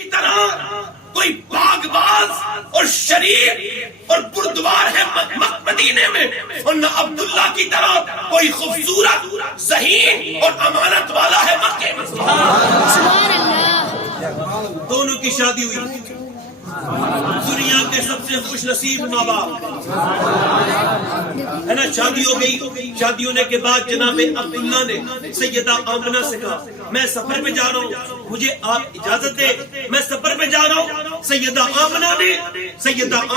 کی طرح کوئی باغباز اور شریف اور بردوار ہے مدینے میں، اور نہ عبداللہ کی طرح کوئی خوبصورت ذہین اور امانت والا ہے مکے میں۔ سبحان اللہ۔ دونوں کی شادی ہوئی، دنیا کے سب سے خوش نصیب ماں باپ ہے نا، شادی ہو گئی۔ شادی ہونے کے بعد جناب عبداللہ نے سیدہ آمنہ سے کہا میں سفر میں جا رہا ہوں، مجھے آپ اجازت دے، میں سفر میں جا رہا ہوں۔ سیدہ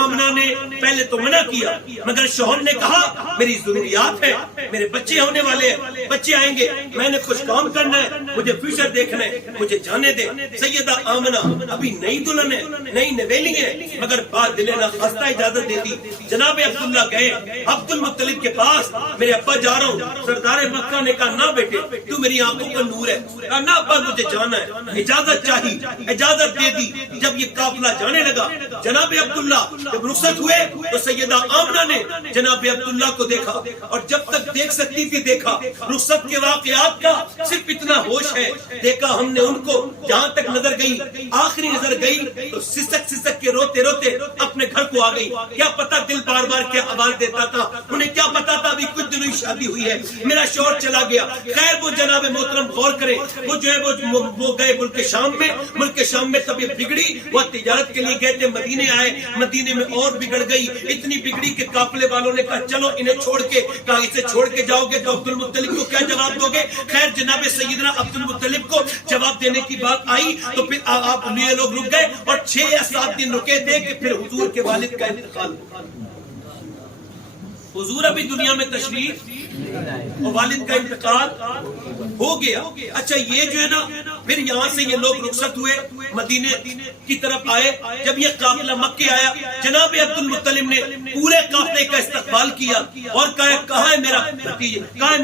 آمنہ نے پہلے تو منع کیا، مگر شوہر نے کہا میری ضروریات ہے، میرے بچے ہونے والے ہیں، بچے آئیں گے، میں نے کچھ کام کرنا ہے، مجھے فیوچر دیکھنا ہے، مجھے جانے دے۔ سیدہ آمنہ ابھی نئی دلہن ہے، نئی نویلی ہے، مگر بات دل ناخواستہ اجازت دے دی۔ جناب عبداللہ گئے عبد المطلب کے پاس، میرے ابا جا رہا ہوں۔ سردار مکہ نے کہا نہ بیٹے، تو میری آنکھوں کا نور ہے، کہا نہ ابا مجھے جانا ہے، اجازت چاہی، اجازت دے دی۔ جب یہ قافلہ جانے لگا، جناب عبداللہ جب رخصت ہوئے تو سیدہ آمنہ نے جناب عبداللہ کو دیکھا، اور جب تک دیکھ سکتی تھی دیکھا۔ رخصت کے واقعات کا صرف اتنا ہوش ہے، دیکھا ہم نے ان کو جہاں تک نظر گئی، آخری نظر گئی تو سسک سسک کے روتے روتے اپنے گھر کو آ گئی۔ کیا پتا دل بار بار کیا آواز دیتا تھا، انہیں کیا پتا تھا ابھی کچھ دنوں شادی ہوئی ہے، میرا شوہر چلا گیا۔ خیر وہ جناب محترم غور کرے، وہ جو ہے وہ گئے ملک شام میں طبیعت بگڑی، وہ تجارت کے لیے گئے تھے، مدینے آئے، مدینے میں اور بگڑ گئی، اتنی بگڑی کہ قافلے والوں نے کہا چلو انہیں چھوڑ کے، کہا اسے چھوڑ کے جاؤ گے تو عبد المطلب کو کیا جواب دو گے؟ خیر جناب سیدنا عبد المطلب کو جواب دینے کی بات آئی تو پھر آپ یہ لوگ رک گئے، اور 6 یا 7 دن رکے تھے کہ پھر حضور کے والد کا انتقال۔ حضور ابھی دنیا میں تشریف اور والد کا انتقال ہو گیا۔ اچھا یہ جو ہے نا، پھر یہاں سے یہ لوگ رخصت ہوئے، مدینے کی طرف آئے۔ جب یہ قافلہ مکے آیا، جناب عبد المطلب نے پورے قافلے کا استقبال کیا اور کہا ہے میرا بھتیجے، کہا ہے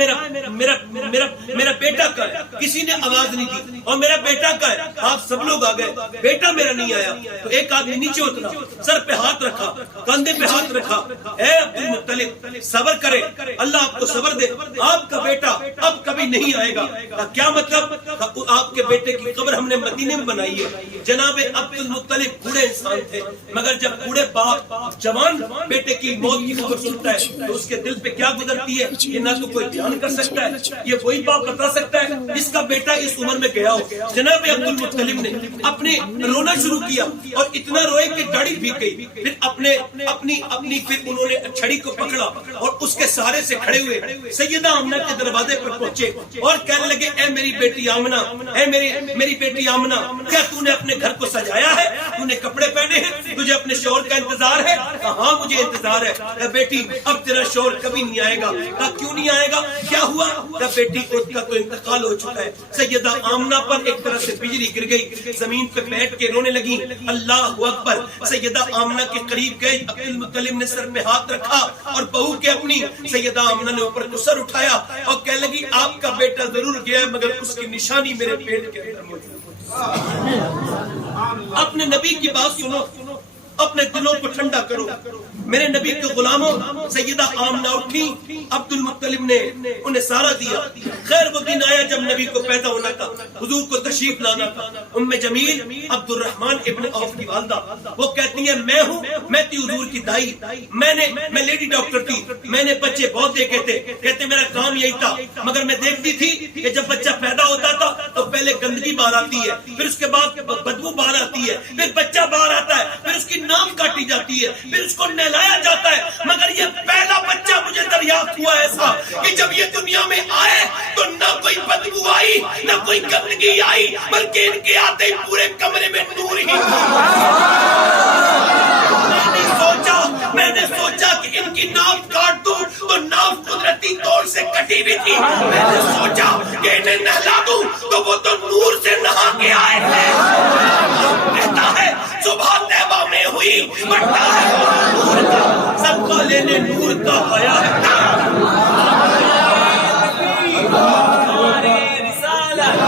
میرا بیٹا کا ہے، کسی نے آواز نہیں دی، اور میرا بیٹا کا ہے، آپ سب لوگ آ گئے، بیٹا میرا نہیں آیا۔ تو ایک آدمی نیچے اترا، سر پہ ہاتھ رکھا، کندھے پہ ہاتھ رکھا، اے عبد المطلب صبر کرے، اللہ آپ کو صبر دے، آپ کا بیٹا اب کبھی نہیں آئے گا۔ کیا مطلب؟ آپ کے بیٹے کی قبر ہم نے مدینے میں بنائی ہے۔ جناب عبد المطلب بوڑھے انسان تھے، مگر جب بوڑھے باپ جوان بیٹے کی موت کی خبر سنتا ہے تو اس کے دل پہ کیا گزرتی ہے یہ نہ تو کوئی بیان کر سکتا ہے، یہ وہی باپ بتا سکتا ہے جس کا بیٹا اس عمر میں گیا ہو۔ جناب عبد المطلب نے اپنے رونا شروع کیا، اور اتنا روئے کہ داڑھی بھیگ گئی۔ پھر اپنی پھر انہوں نے چھڑی کو پکڑا اور اس کے سہارے سے کھڑے ہوئے سیدہ آمنہ کے دروازے پر پہنچے اور کہنے لگے اے میری بیٹی آمنہ، اے میری بیٹی آمنہ، کیا تو نے اپنے گھر کو سجایا ہے؟ تو نے کپڑے پہنے ہیں؟ تجھے اپنے شوہر کا انتظار ہے؟ ہاں مجھے انتظار ہے۔ اے بیٹی اب تیرا شوہر کبھی نہیں آئے گا۔ کیوں نہیں آئے گا؟ کیا ہوا؟ بیٹی اس کا تو انتقال ہو چکا ہے۔ سیدہ آمنہ پر ایک طرح سے بجلی گر گئی، زمین پہ بیٹھ کے رونے لگی، اللہ اکبر۔ سیدہ آمنہ کے قریب گئے، عبد المطلب نے سر پہ ہاتھ رکھا اور بہو کے اپنی سیدہ آمنہ نے اوپر سر اٹھایا اور کہنے لگی آپ کا بیٹا ضرور گیا ہے مگر اس کی نشانی میرے پیٹ کے اندر موجود ہے۔ اپنے نبی کی بات سنو، اپنے دلوں کو ٹھنڈا کرو۔ میرے نبی کے غلاموں، سیدہ آمنہ اٹھی، عبد المطلب نے انہیں سہارا دیا۔ خیر وہ دن آیا جب نبی کو پیدا ہونا تھا، حضور کو تشریف لانا تھا۔ ام جمیل عبد الرحمن ابن عوف کی والدہ، وہ کہتی ہیں میں تھی حضور کی دائی، میں لیڈی ڈاکٹر تھی، میں نے بچے بہت دیکھے تھے، کہتے میرا کام یہی تھا، مگر میں دیکھتی تھی کہ جب بچہ پیدا ہوتا تھا تو پہلے گندگی باہر آتی ہے، پھر اس کے بعد بدبو باہر آتی ہے، پھر بچہ باہر آتا ہے، پھر اس کی ناک کاٹی جاتی ہے، پھر اس کو نہلایا جاتا ہے، مگر یہ پہلا بچہ مجھے دریافت ہوا ایسا کہ جب یہ دنیا میں آئے تو نہ کوئی بدبو آئی نہ کوئی گندگی آئی، بلکہ ان کے آتے ہی پورے کمرے میں نور ہی۔ میں نے سوچا کہ ان کی ناک کاٹ دوں تو ناک قدرتی طور سے کٹی بھی تھی، میں نے سوچا کہ انہیں نہلا دوں تو وہ تو نور سے نہا کے آئے تھے۔ کہتا ہے صبح طیبہ میں ہوئی، بڑھتا ہے نور کا، سب کا لینے نور کا آیا ہے۔ ہمارے رسالت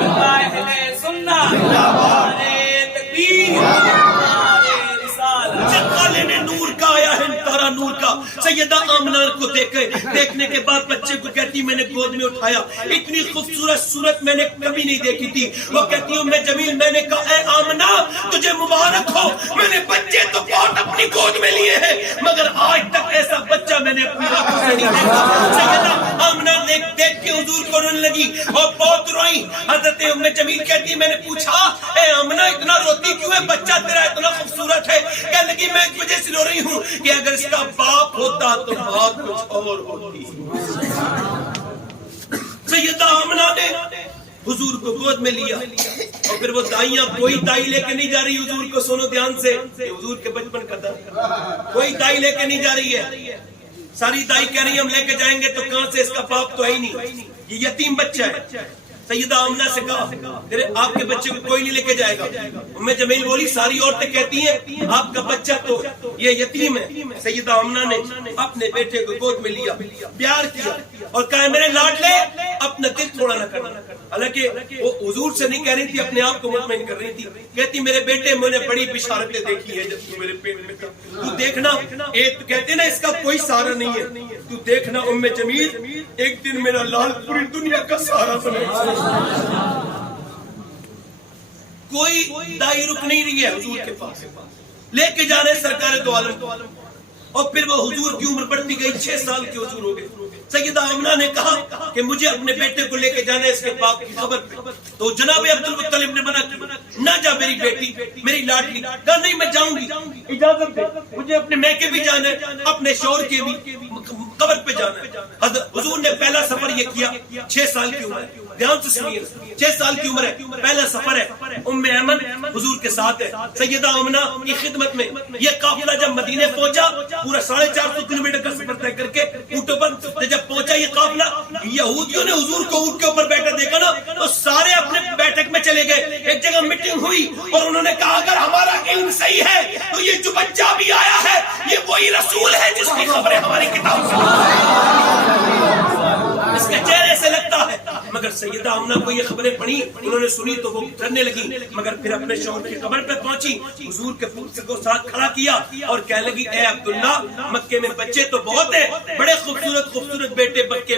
اہل سنت، ہمارے تکبیر، ہمارے رسالت، سب کا لینے نور کا آیا ہے، تارا نور کا۔ سیدہ آمنہ کو دیکھنے کے بعد بچے کو کہتی میں نے گود میں اٹھایا، اتنی خوبصورت صورت میں نے کبھی نہیں دیکھی تھی۔ وہ کہتی ہوں میں جمیل، میں نے کہا اے آمنہ رکھو میں نے بچے تو بہت اپنی گود میں لیے ہیں مگر آج تک ایسا بچہ میں نے اپنی آنکھوں سے نہیں دیکھا. سیدہ آمنہ دیکھ کے حضور کو رونے لگی اور بہت روئی. حضرت ام جمیل کہتی میں نے پوچھا اے آمنہ اتنا روتی کیوں ہے, بچہ تیرا اتنا خوبصورت ہے. کہنے لگی میں اس وجہ سے رو رہی ہوں کہ اگر اس کا باپ ہوتا تو بات کچھ اور ہوتی. سیدہ آمنہ نے حضور کو گود میں لیا اور پھر وہ دائیاں, کوئی دائی لے کے نہیں جا رہی حضور کو, سنو دھیان سے, حضور کے بچپن کا تھا, کوئی دائی لے کے نہیں جا رہی ہے. ساری دائی کہہ رہی ہم لے کے جائیں گے تو کہاں سے, اس کا باپ تو ہے ہی نہیں, یہ یتیم بچہ ہے. سیدہ آمنہ سے کہا تیرے آپ کے بچے کو کوئی نہیں لے کے جائے گا. ام جمیل بولی ساری عورتیں کہتی ہیں آپ کا بچہ تو یہ یتیم ہے. سیدہ آمنہ نے اپنے بیٹے کو گود میں لیا, پیار کیا اور کہا میرے لاڈلے اپنا دل تھوڑا نہ کرنا. حالانکہ وہ حضور سے نہیں کہہ رہی تھی, اپنے آپ کو مطمئن کر رہی تھی. کہتی میرے بیٹے میں نے بڑی بشارتیں دیکھی ہے جب تو میرے پیٹ میں تھا, تو دیکھنا ایک تو کہتے نا اس کا کوئی سہارا نہیں ہے, تو دیکھنا ام جمیل ایک دن میرا لال پوری دنیا کا سہارا بنے. کوئی دائی رک نہیں رہی ہے حضور کے پاس, لے کے جا رہے سرکار دو عالم. اور پھر وہ حضور کی عمر بڑھتی گئی, 6 سال کے حضور ہو گئے. سیدہ آمنہ نے کہا کہ مجھے اپنے بیٹے کو لے کے جانا ہے اس کے باپ کی خبر پہ. تو جناب عبد المطلب نے منع کیا, نہ جا میری بیٹی میری لاڈلی. کہا نہیں میں جاؤں گی, اجازت دے, مجھے اپنے میکے بھی جانا ہے, اپنے شوہر کے بھی قبر پہ جانا ہے. حضور نے پہلا سفر یہ کیا, 6 سال کی عمر ہے, دھیان سے سنیے, 6 سال کی عمر ہے, پہلا سفر ہے. ام ایمن حضور کے ساتھ ہے, سیدہ آمنہ کی خدمت میں. یہ قافلہ جب مدینے پہنچا, پورا 450 کلومیٹر کا سفر طے کر کے اونٹوں پر جب پہنچا یہ قافلہ, یہودیوں نے حضور کو اونٹ کے اوپر بیٹھا دیکھا نا تو سارے اپنے بیٹھک میں چلے گئے. ایک جگہ میٹنگ ہوئی اور انہوں نے کہا اگر ہمارا علم صحیح ہے تو یہ جو بچہ بھی آیا ہے یہ وہی رسول ہے جس کی خبریں ہماری کتاب سے, اس کے چہرے سے لگتا ہے. مگر سیدہ آمنہ کو یہ خبریں پڑھی, انہوں نے سنی تو وہ ڈرنے لگی. مگر پھر اپنے شوہر کی قبر پہ پہنچی, حضور کے پھول کو ساتھ کھڑا کیا اور کہنے لگی اے عبداللہ مکے میں بچے تو بہت ہیں, بڑے خوبصورت خوبصورت بیٹے مکے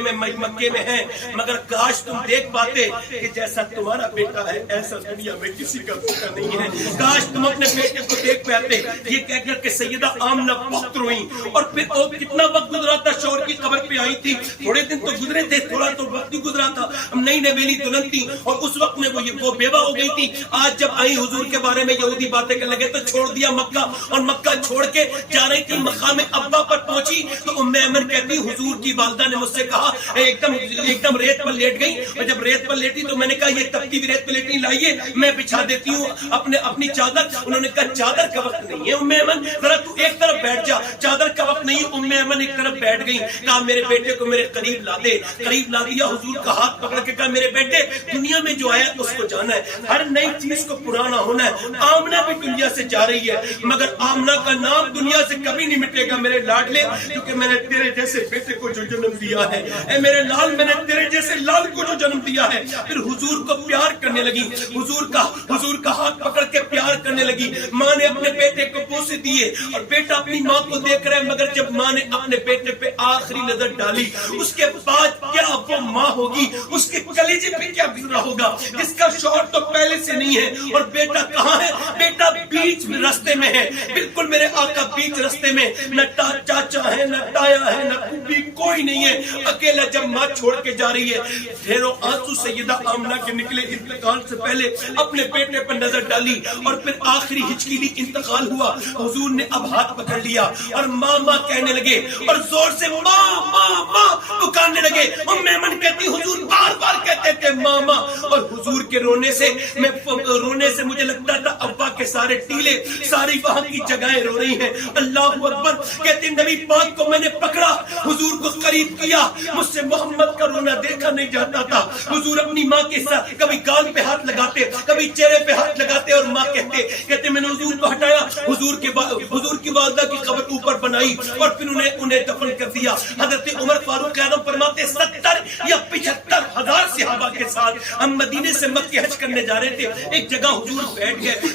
میں ہیں, مگر کاش تم دیکھ پاتے کہ جیسا تمہارا بیٹا ہے ایسا دنیا میں کسی کا بیٹا نہیں ہے. کاش تم اپنے بیٹے کو دیکھ پاتے. یہ کہہ کر کے سیدہ آمنہ بہت روئی. اور پھر کتنا وقت گزرا تھا, شوہر کی قبر پہ آئی تھی, تھوڑے دن تو گزرے تھے, تھوڑا تو وقت ہی گزرا تھا, نئی نویلی دلہن تھی اور اس وقت میں وہ بیوہ ہو گئی تھی. آج جب آئی حضور کے بارے میں یہودی باتیں کرنے لگے تو چھوڑ دیا مکہ, اور مکہ چھوڑ کے جا رہی تھی مقام ابا پر پہنچی تو ام ایمن کہتی حضور کی والدہ نے مجھ سے کہا ایک دم ریت پر لیٹ گئی, اور جب ریت پر لیٹی تو میں نے کہا یہ تپتی ہوئی ریت پر لیٹی لائیے میں بچھا دیتی ہوں اپنی چادر. انہوں نے کہا چادر کا وقت نہیں ہے ام ایمن, ذرا تو ایک طرف بیٹھ جا, چادر کا وقت نہیں. ام ایمن ایک طرف بیٹھ گئی, کہا میرے بیٹے کو میرے قریب لا دے. قریب لا دیا, حضور کا ہاتھ پکڑ کے کہا میرے بیٹے دنیا میں جو آیا اس کو جانا ہے, ہر نئی چیز کو پرانا ہونا ہے. آمنہ بھی دنیا سے جا رہی ہے مگر آمنہ کا نام دنیا سے کبھی نہیں مٹے گا میرے لاڈلے, کیونکہ میں نے تیرے جیسے بیٹے کو جو جنم دیا ہے, اے میرے لال میں نے تیرے جیسے لال کو جو جنم دیا ہے. پھر حضور کو پیار کرنے لگی, حضور کا ہاتھ پکڑ کے پیار کرنے لگی. ماں نے اپنے بیٹے کو بوسے دیے اور بیٹا اپنی ماں کو دیکھ رہا ہے, مگر جب ماں نے اپنے بیٹے پہ آخری نظر ڈالی اس کے بعد کیا وہ ماں ہوگی, اس کے کلیجے پہ کیا گزرا ہوگا جس کا شوہر تو پہلے سے نہیں ہے اور بیٹا کہاں ہے, بیٹا بیچ رستے میں ہے, بالکل میرے آقا بیچ رستے میں, نہ چاچا ہے نہ تایا ہے نہ پھوپھی, کوئی نہیں ہے, اکیلا. جب ماں چھوڑ کے جا رہی ہے ڈھیروں آنسو سیدہ آمنہ کے نکلے. انتقال سے پہلے اپنے بیٹے پر نظر ڈالی اور پھر آخری ہچکی لی, انتقال ہوا. حضور نے اب ہاتھ پکڑ لیا اور ماں ماں کہنے لگے اور زور سے ماں ماں ماں پکارنے لگے. ام ایمن کہتی حضور بار بار کہتے تھے ماں ماں, اور حضور کے رونے سے مجھے لگتا تھا ابا کے سارے ٹیلے ساری وہاں کی جگہیں رو رہی ہیں. اللہ اکبر. کہتے نبی پاک کو میں نے پکڑا, حضور کو قریب کیا, مجھ سے محمد کا رونا دیکھا نہیں جاتا تھا. حضور اپنی ماں کے ساتھ کبھی گال پہ ہاتھ لگاتے, کبھی چہرے پہ ہاتھ لگاتے اور ماں کہتے میں نے حضور کو ہٹایا, حضور کی والدہ کی قبر اوپر بنائی اور پھر انہیں دفن کر دیا. حضرت عمر فاروق اعظم فرماتے 70 یا 75 ہزار صحابہ کے ساتھ ہم مدینے سے مکہ حج کرنے جا رہے تھے. ایک جگہ حضور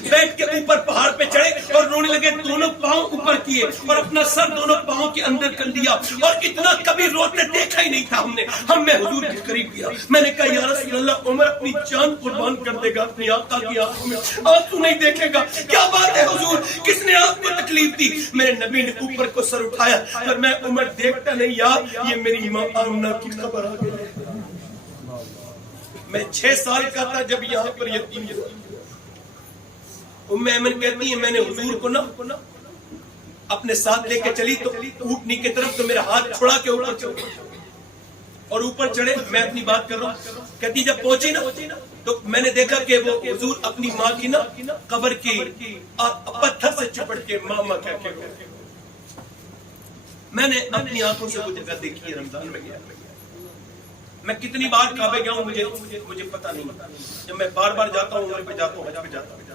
بیٹھ کے اوپر پہاڑ پہ چڑھے اور رونے لگے, دونوں پاؤں اوپر اوپر کیے اور اپنا سر دونوں پاؤں کے اندر کر لیا اور اتنا کبھی روتے دیکھا ہی نہیں تھا ہم نے حضور کے قریب کیا. میں نے کہا یا رسول اللہ عمر اپنی جان قربان کر دے گا اپنی آقا کی آنکھوں میں آنسو نہیں دیکھے گا. کیا بات ہے حضور, کس نے آپ کو تکلیف دی؟ میرے نبی نے اوپر کو سر اٹھایا اور میں عمر دیکھتا نہیں یار, یہ میری ماں آمنہ کی خبر آ گئی. میں 6 سال کا تھا جب یہاں پر یتیم ام ایمن کہتی ہے میں نے حضور کو نا اپنے ساتھ لے کے چلی تو اونٹنی کی طرف تو میرا ہاتھ چھڑا کے اوپر چڑھے اور اوپر چڑھے. میں اپنی بات کر رہا ہوں. کہتی جب پہنچی نا تو میں نے دیکھا کہ وہ حضور اپنی ماں کی نا قبر کی پتھر سے چپٹ کے ماں ماں کہہ کے میں نے اپنی آنکھوں سے وہ جگہ دیکھی ہے. رمضان میں گیا میں کتنی بار کعبے گیا ہوں مجھے پتا نہیں. جب میں بار بار جاتا ہوں عمرے پہ جاتا ہوں حج پہ جاتا ہوں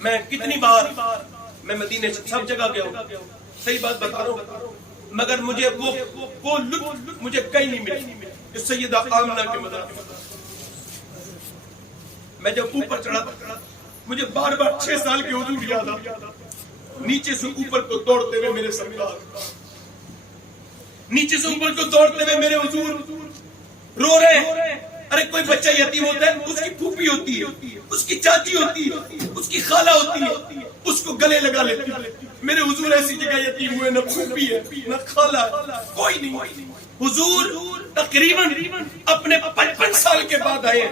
میں کتنی بار میں مدینے سے سب جگہ گیا ہوں. صحیح بات بتا رہا ہوں مگر مجھے وہ لطف مجھے کہیں نہیں ملی جو سیدہ آمنہ کے مدار کے. میں جب اوپر چڑھا مجھے بار بار 6 سال کے حضور یاد آ, نیچے سے اوپر کو دوڑتے ہوئے میرے سرکار, نیچے سے اوپر کو دوڑتے ہوئے میرے حضور رو رہے ہیں. ارے کوئی بچہ یتیم ہوتا ہے اس کی پھوپھی ہوتی ہے, اس کی چاچی ہوتی ہے, اس کی خالہ ہوتی ہے, اس کو گلے لگا لیتی ہے. میرے حضور ایسی جگہ یتیم ہوئے, نہ پھوپھی ہے نہ خالہ, کوئی نہیں. حضور تقریباً اپنے 55 سال کے بعد آئے.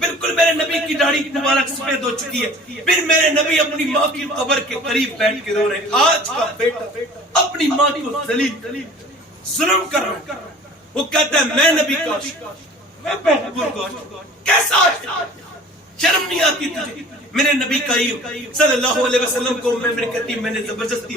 بالکل میرے نبی کی داڑھی مبارک سفید ہو چکی ہے. پھر میرے نبی اپنی ماں کی قبر کے قریب بیٹھ کے رو رہے. آج کا بیٹا اپنی ماں کو ذلیل ظلم کر رہا ہے. وہ کہتا ہے میں نبی کا میں محبوب کا کیسا شرم نہیں آتی تھی. میرے نبی کریم صلی اللہ علیہ وسلم کو میں کہتی میں نے زبردستی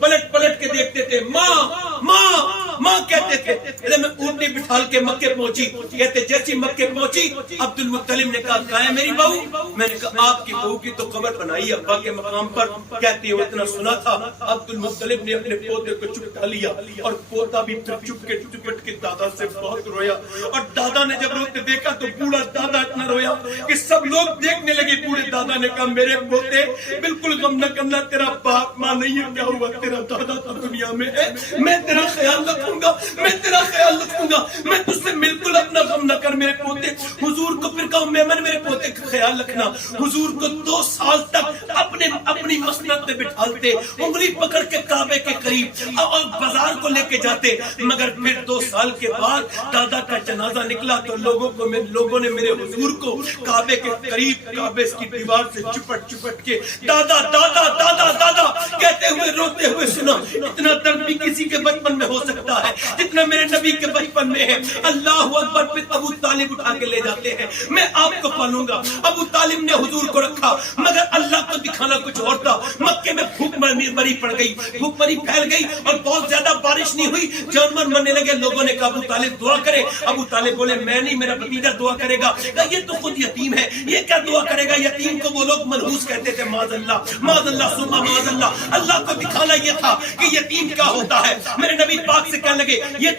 پلٹ کے دیکھتے تھے. ماں ماں ماں کہتے تھے. میں اونٹنی بٹھال کے مکے پہنچی, کہتے جیسی مکے پہنچی عبد المطلب نے کہا کہاں ہے میری بہو؟ میں نے کہا آپ کی بہو کی تو قبر بنائی ابا کے مقام پر. کہتی ہے اتنا سنا تھا. عبد المطلب نے اپنے پوتے کو چپٹا لیا اور پوتا بھی پھر چپٹ کے دادا سے بہت رویا. اور دادا نے جب روتے دیکھا تو بوڑھا دادا اتنا رویا کہ سب لوگ دیکھنے لگے. بوڑھے دادا نے کہا میرے پوتے بالکل غم نہ کرنا, تیرا باپ ماں نہیں ہے, کیا ہوا تیرا دادا تو دنیا میں ہے, میں تیرا خیال رکھوں گا, میں تیرا خیال رکھوں گا, میں تجھ سے بالکل اپنا غم نہ کر میرے پوتے. حضور کو پھر کہا میمن میرے پوتے کا خیال رکھنا. حضور کو 2 سال تک اپنی مسند پہ بٹھالتے, انگلی پکڑ کے کعبے کے قریب اور بازار کو لے کے جاتے. مگر پھر 2 سال کے بعد دادا کا جنازہ نکلا تو لوگوں نے میرے حضور کو کعبے کے قریب کعبے کی دیوار سے چپٹ کے دادا دادا دادا دادا کہتے ہوئے روتے ہوئے سنا. اتنا درد بھی کسی کے بچپن میں ہو سکتا ہے جتنا میرے نبی کے بچپن میں ہے. اللہ اکبر. پھر ابو طالب اٹھا کے لے جاتے ہیں, میں آپ کو پالوں گا. ابو طالب نے حضور کو رکھا مگر اللہ کو دکھانا کچھ اور تھا. مکے میں بھوک مری پڑ گئی, بھوک مری پھیل گئی اور بہت زیادہ بارش نہیں ہوئی, جانور مرنے لگے. لوگوں نے کہا ابو طالب دعا کرے. ابو طالب بولے میں نہیں, میرا بھتیجا دعا کرے گا. یہ تو خود یتیم ہے, یہ کیا دعا کرے گا؟ یتیم کو وہ لوگ منحوس کہتے تھے. معاذ اللہ ثم معاذ اللہ. اللہ کو دکھانا یہ تھا کہ یتیم کیا ہوتا ہے. میرے نبی پاک سے کہنے لگے یہ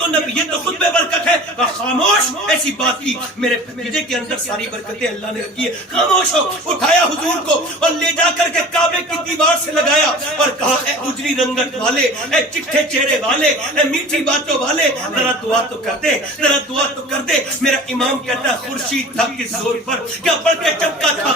تو خود بے برکت ہے. خاموش, ایسی بات کی میرے بھتیجے کے اندر ساری برکتیں اللہ نے رکھی ہے. خاموش ہو. اٹھایا حضور کو اور لے جا کر کے کعبے کی دیوار سے لگایا اور کہا اے اجری رنگت والے, اے چٹھے چہرے والے, اے میٹھی باتوں والے, ذرا دعا تو کر دے, ذرا دعا تو کر دے. میرا امام کہتا ہے خورشید تھا کس زور پر, کیا بڑھ کے چمکا تھا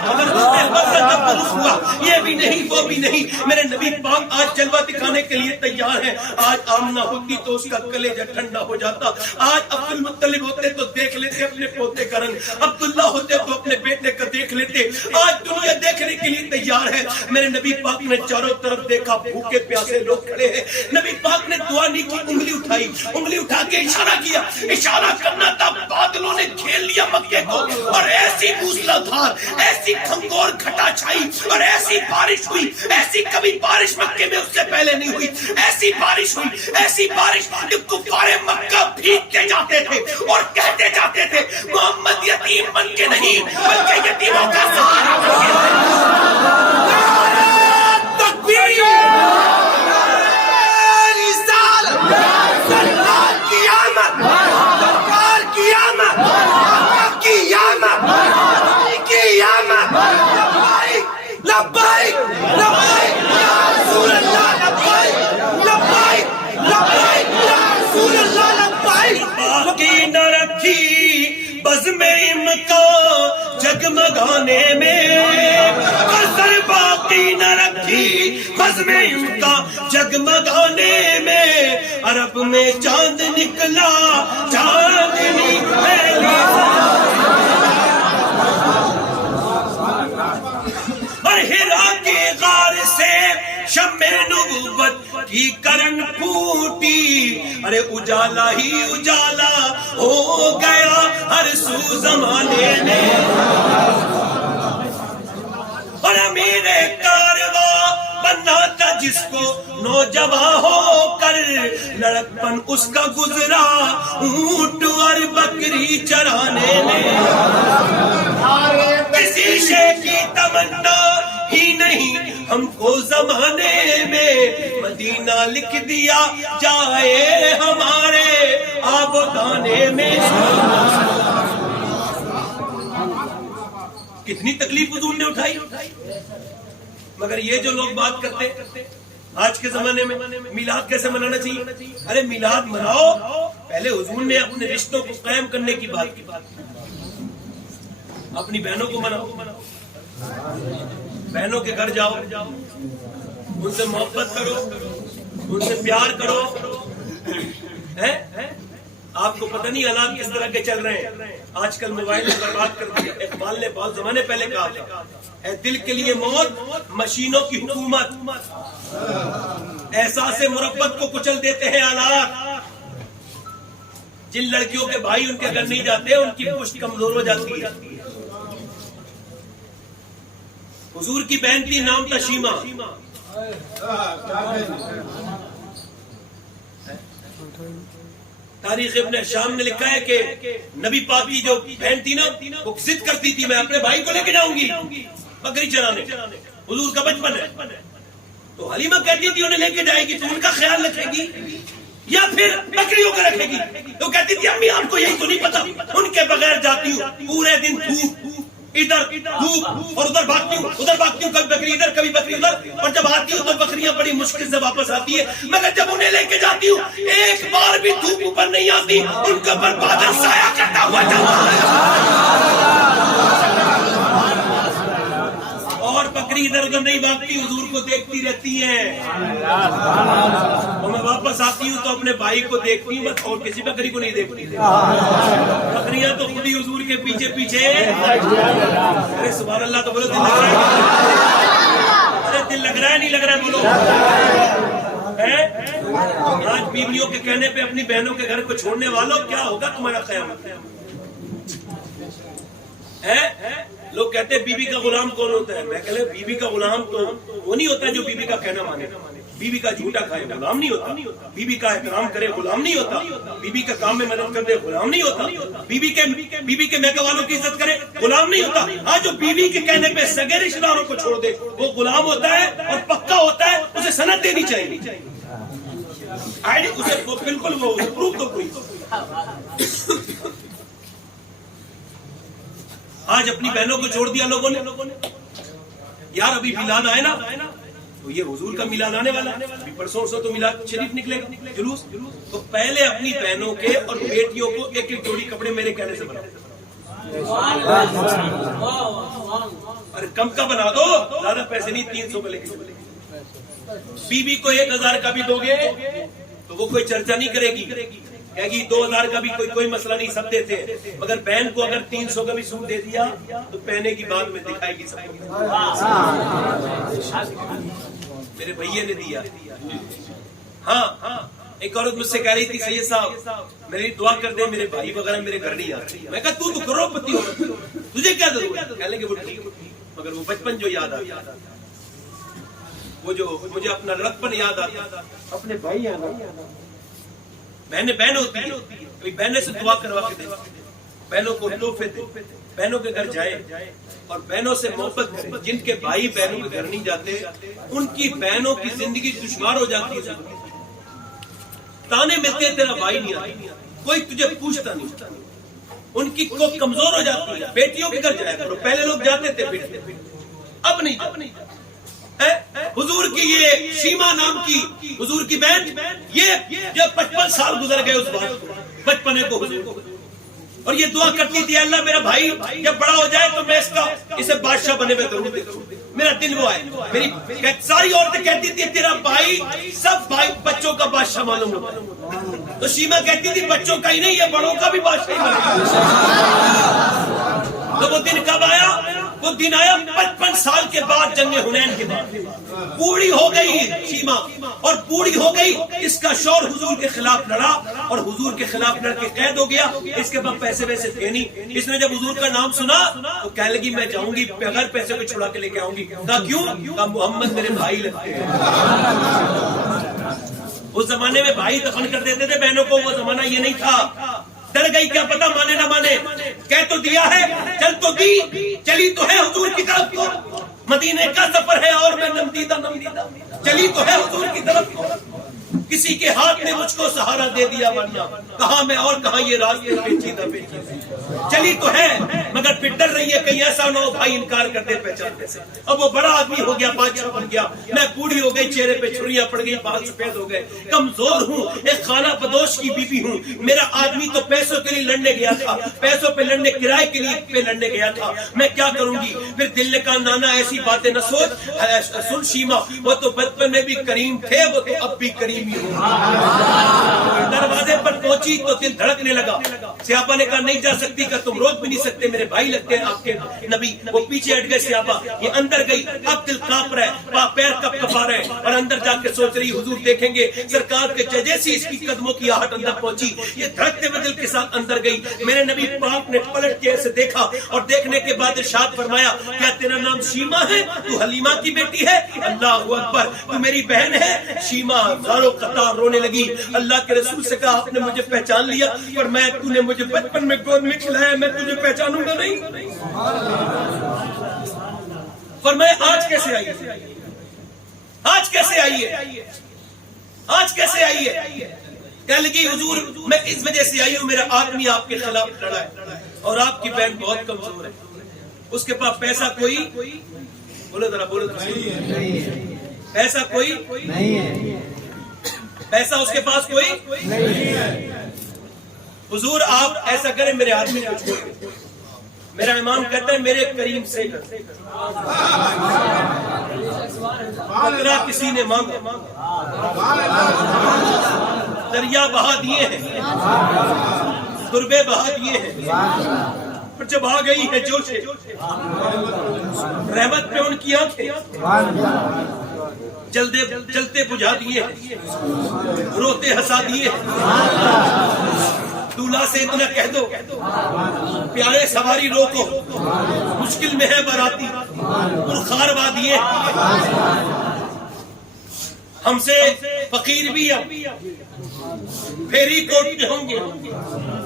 ہوا, یہ بھی نہیں وہ بھی نہیں. میرے نبی پاک آج جلوہ دکھانے کے لیے تیار ہیں. آج آمنہ ہوتی تو اس کا کلیجہ ٹھنڈا ہو جاتا. آج عبد المطلب ہوتے تو دیکھ لیتے اپنے پوتے کا رنگ, عبداللہ ہوتے تو اپنے بیٹے کا دیکھ لیتے. آج دنیا دیکھنے کے لیے تیار ہے. میرے نبی پاک نے چاروں طرف دیکھا, بھوکے پیاسے لوگ کھڑے ہیں. نبی پاک نے دعا نہیں کی, انگلی اٹھائی, انگلی اٹھا کے اشارہ کیا. اشارہ کرنا تھا, بادلوں نے گھیر لیا مکے کو اور ایسی موسلا دھار, ایسی کھنگور گھٹا چھائی اور ایسی بارش ہوئی, ایسی کبھی بارش مکے میں اس سے پہلے نہیں ہوئی. ایسی بارش ہوئی, ایسی بارش کہ کفار مکہ بھیگتے جاتے تھے اور کہتے جاتے تھے محمد یتیم بن کے نہیں بلکہ یتیموں کا سہارا بن کے. تکبیر, رسالت, سرکار کی آمد, سرکار کی آمد, کی آمد, کی آمد. لبیک لبیک یا رسول اللہ. جگمگانے میں، کسر باقی نہ رکھی بزم ان کا جگمگانے میں، عرب میں چاند نکلا چاندنی پھیلی، اور ہرا کے غار سے شمع نبوت کی کرن پھوٹی، ارے اجالا ہی اجالا ہو گیا ہر سو زمانے میں، اور امیر کارواں بننا تھا جس کو نوجوان ہو کر، لڑکپن اس کا گزرا اونٹ اور بکری چرانے میں، کسی شے کی تمنا ہی نہیں ہم کو زمانے میں، مدینہ لکھ دیا جائے ہمارے آب و دانے میں۔ کتنی تکلیف حضور نے اٹھائی، مگر یہ جو لوگ بات کرتے آج کے زمانے میں میلاد کیسے منانا چاہیے، ارے میلاد مناؤ، پہلے حضور نے اپنے رشتوں کو قائم کرنے کی بات کی، اپنی بہنوں کو مناؤ، بہنوں کے گھر جاؤ، ان سے محبت کرو، ان سے پیار کرو، آپ کو پتہ نہیں حالات کس طرح کے چل رہے ہیں، آج کل موبائل نے برباد کر دیا۔ اقبال نے بہت زمانے پہلے کہا تھا، اے دل کے لیے موت مشینوں کی حکومت، احساس مربت کو کچل دیتے ہیں حالات، جن لڑکیوں کے بھائی ان کے گھر نہیں جاتے ان کی پشت کمزور ہو جاتی ہے۔ حضور کی بہن تھی، نام تھا شیما، تاریخ ابن شام نے لکھا ہے کہ نبی پاک کی جو بہن تھی نا وہ ضد کرتی تھی، میں اپنے بھائی کو لے کے جاؤں گی بکری چرانے، حضور کا بچپن ہے، تو حلیمہ کہتی تھی انہیں لے کے جائے گی تو ان کا خیال رکھے گی یا پھر بکریوں کا رکھے گی، تو کہتی تھی امی آپ کو یہی تو نہیں پتا، ان کے بغیر جاتی ہوں، پورے دن دھوپ، ادھر دھوپ اور ادھر بھاگتی ہوں، کبھی بکری ادھر کبھی بکری ادھر، اور جب آتی ہوں تو بکریاں بڑی مشکل سے واپس آتی ہے، مگر جب انہیں لے کے جاتی ہوں ایک بار بھی دھوپ اوپر نہیں آتی، ان کے اوپر بادل سایہ کرتا ہوا چلتا ہے، اور بکری ادھر ادھر نہیں بھاگتی، حضور کو دیکھتی رہتی ہیں، اور میں واپس آتی ہوں تو اپنے بھائی کو دیکھتی ہوں بس، اور کسی بکری کو نہیں دیکھتی، بکریاں تو خود ہی حضور کے پیچھے پیچھے، ارے سبحان اللہ تو بولو، دل لگ رہا ہے، ارے دل لگ رہا ہے نہیں لگ رہا ہے بولو۔ آج بیویوں کے کہنے پہ اپنی بہنوں کے گھر کو چھوڑنے والوں کیا ہوگا تمہارا قیامت ہے؟ لوگ کہتے ہیں بی بی کا غلام کون ہوتا ہے، میں کہتے ہیں بی بی کا غلام تو وہ نہیں ہوتا جو بی بی کا کہنا مانے، بی بی کا جھوٹا کھائے غلام نہیں ہوتا، بی بی کا احترام کرے غلام نہیں ہوتا، بی بی کا کام میں مدد کر دے غلام نہیں ہوتا، بی بی کے میکے والوں کی عزت کرے غلام نہیں ہوتا، ہاں جو بی بی کے کہنے پہ سگے رشتہ داروں کو چھوڑ دے وہ غلام ہوتا ہے اور پکا ہوتا ہے، اسے سند دینی چاہیے، اسے بالکل وہ پروف تو کوئی۔ آج اپنی بہنوں کو چھوڑ دیا لوگوں نے، یار ابھی میلاد آئے نا تو یہ حضور کا میلاد آنے والا ہے، پرسوں سے تو میلاد شریف نکلے گا جلوس، تو پہلے اپنی بہنوں کے اور بیٹیوں کو ایک ایک جوڑی کپڑے میرے کہنے سے بنا، ارے کم کا بنا دو، زیادہ پیسے نہیں، 300 کا لے کے، بی بی کو 1000 کا بھی دو گے تو وہ کوئی چرچا نہیں کرے گی، کہے گی 2000 کا بھی کوئی مسئلہ نہیں، سب دیتے ہیں، مگر بہن کو اگر 300 کا بھی سوٹ دے دیا تو پہنے کی بعد میں دکھائے گی سب کو، میرے بھائیے نے دیا۔ ہاں ایک عورت مجھ سے کہہ رہی تھی سید صاحب میری دعا کر دے، میرے بھائی وغیرہ میرے گھر نہیں آتے، میں کہا تو کروڑ پتی ہو تجھے کیا ضرورت، کہہ لیں گے وہ ٹھیک، مگر وہ بچپن جو یاد آتا، وہ جو مجھے اپنا لڑکپن یاد آتا، اپنے بھائی یاد آتا، بہن ہوتی ہے، بہنیں سے دعا کروا کے دے، بہنوں کو تحفے دے، بہنوں کے گھر جائے اور بہنوں سے محبت کرے، جن کے بھائی بہنوں کے گھر نہیں جاتے ان کی بہنوں کی زندگی دشوار ہو جاتی ہے، تانے ملتے ہیں تیرا بھائی نہیں آتا، کوئی تجھے پوچھتا نہیں، ان کی کو کمزور ہو جاتی ہے، بیٹیوں کے گھر جایا کرو، پہلے لوگ جاتے تھے بیٹے، اب نہیں، حضور کی یہ شیما نام کی حضور کی بہن، یہ 55 سال گزر گئے اس بات کو، بچپنے کو حضور کو، اور یہ دعا کرتی تھی اللہ میرا بھائی جب بڑا ہو جائے تو میں اسے بادشاہ بنے میں ضرور دیکھوں. میرا دل وہ ہے. میری ساری عورتیں کہتی تھی تیرا بھائی سب بھائی بچوں کا بادشاہ معلوم ہوتا ہے. تو شیما کہتی تھی بچوں کا ہی نہیں یہ بڑوں کا بھی بادشاہ بنے. تو وہ دن کب آیا؟ وہ دن آیا 55 سال کے بعد جنگ حنین کے بعد. بوڑھی ہو گئی شیما اور بوڑھی ہو گئی. اس کا شوہر حضور کے خلاف لڑا اور حضور کے خلاف لڑ کے قید ہو گیا. اس کے بعد پیسے ویسے تھے نہیں. اس نے جب حضور کا نام سنا تو کہنے لگی میں جاؤں گی بغیر پیسے کو چھڑا کے لے کے آؤں گی. کہا کیوں؟ کہا محمد میرے بھائی لگتے ہیں. اس زمانے میں بھائی دفن کر دیتے تھے بہنوں کو. وہ زمانہ یہ نہیں تھا. ڈر گئی کیا پتا مانے نہ مانے. کہہ تو دیا ہے چل تو دی چلی تو ہے حضور کی طرف کو. مدینے کا سفر ہے اور میں نمدیدہ چلی تو ہے حضور کی طرف کو. کسی کے ہاتھ نے مجھ کو سہارا دے دیا ورنہ کہاں میں اور کہاں یہ راستے پیچیدہ چلی تو ہے مگر پھر ڈر رہی ہے کہیں ایسا نہ ہو بھائی انکار کر دے پہچاننے سے. اب وہ بڑا آدمی ہو گیا بادشاہ بن گیا. میں بوڑھی ہو گئی چہرے پہ چھریاں پڑ گئی بال سفید ہو گئے. کمزور ہوں ایک خانہ بدوش کی بیوی ہوں. میرا آدمی تو پیسوں کے لیے لڑنے گیا تھا. پیسوں پہ لڑنے کرائے کے لیے پہ لڑنے گیا تھا. میں کیا کروں گی؟ پھر دل نے کہا نانا ایسی باتیں نہ سوچ. سن شیما وہ تو بچپن میں بھی کریم تھے وہ تو اب بھی کریم ہی. دروازے پر پہنچی تو دل دھڑکنے لگا. صحابہ نے کہا نہیں جا سکتی کہ تم روک بھی نہیں سکتے میرے بھائی لگتے ہیں آپ کے نبی. وہ پیچھے ہٹ گئے صحابہ. یہ اندر گئی. اب دل کانپ رہا ہے پیر کپ کپا رہے ہیں اور اندر جا کے سوچ رہی حضور دیکھیں گے سرکار کے جیسی اس کی قدموں کی آہٹ اندر پہنچی. یہ دھڑکتے ہوئے دل کے ساتھ اندر گئی. میرے نبی پاک نے پلٹ کے اسے دیکھا اور دیکھنے کے بعد ارشاد فرمایا کیا تیرا نام شیما ہے؟ تو حلیمہ کی بیٹی ہے؟ اللہ اکبر. تو میری بہن ہے؟ شیما زاروں قطار رونے لگی. اللہ کے رسول سے کہا آپ نے مجھے پہچان لیا اور میں تو نے مجھے بچپن میں گود میں کھلایا میں تجھے پہچانوں گا نہیں. فرمایا آج کیسے آئی ہے؟ آج کیسے آئی ہے؟ آج کیسے آئی ہے؟ کہنے لگی حضور میں اس وجہ سے آئی ہوں میرا آدمی آپ کے خلاف لڑا ہے اور آپ کی بہن بہت کمزور ہے. اس کے پاس پیسہ کوئی بولو ذرا بولو پیسہ کوئی نہیں ہے. پیسہ اس کے پاس کوئی نہیں ہے. حضور آپ ایسا کریں میرے آدمی کو چھوڑ دیں. میرا امام کہتا ہے میرے کریم سے بکرا کسی نے مانگا دریا بہا دیے ہیں دربے بہا دیے ہیں پر جب آ گئی ہے جوش رحمت پہ ان کی آنکھیں جلتے بجھا دیے ہیں روتے ہنسا دیے ہیں. دولہا سے اتنا کہہ دو پیارے سواری روکو مشکل میں ہے باراتی پرخار وادیے ہم سے فقیر بھی اب پھیری کوٹ میں ہوں گے.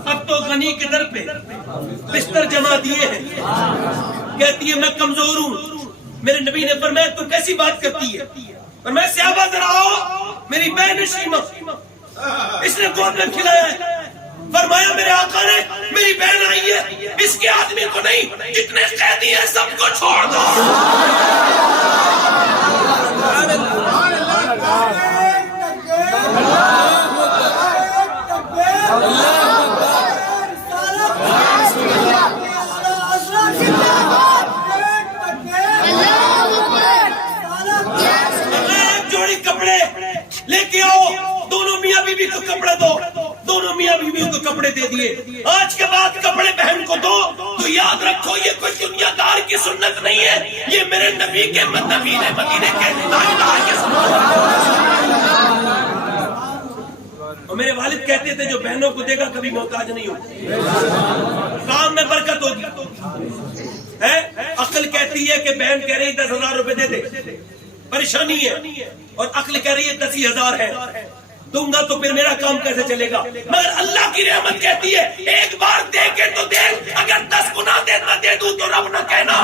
اب تو غنی کے در پہ بستر جما دیے ہیں. کہتی ہے میں کمزور ہوں. میرے نبی نے فرمایا تم کیسی بات کرتی ہے؟ فرمایا صحابہ ذرا آؤ میری بہن شیما اس نے گود میں کھلایا ہے. فرمایا میرے آقا نے میری بہن آئی ہے اس کے آدمی کو نہیں جتنے قیدی ہیں سب کو چھوڑ دو. جوڑی کپڑے لے کے آؤ دونوں میاں بیوی کو کپڑے دو. دونوں میاں بیوی کو کپڑے دے دیے. آج کے بعد کپڑے بہن کو دو تو یاد رکھو یہ کوئی دنیا دار کی سنت نہیں ہے یہ میرے نبی کے نبی نے مدینے کے تاجدار کی سنت. اور میرے والد کہتے تھے جو بہنوں کو دے گا کبھی محتاج نہیں ہوگا کام میں برکت ہوگی. عقل کہتی ہے کہ بہن کہہ رہی 10,000 روپے دے دے پریشانی ہے اور عقل کہہ رہی ہے 10,000 ہے دوں گا تو پھر میرا کام کیسے چلے گا. مگر اللہ کی رحمت کہتی ہے ایک بار دے کے تو دے اگر 10 گنا دینا دے دوں تو رب نہ کہنا.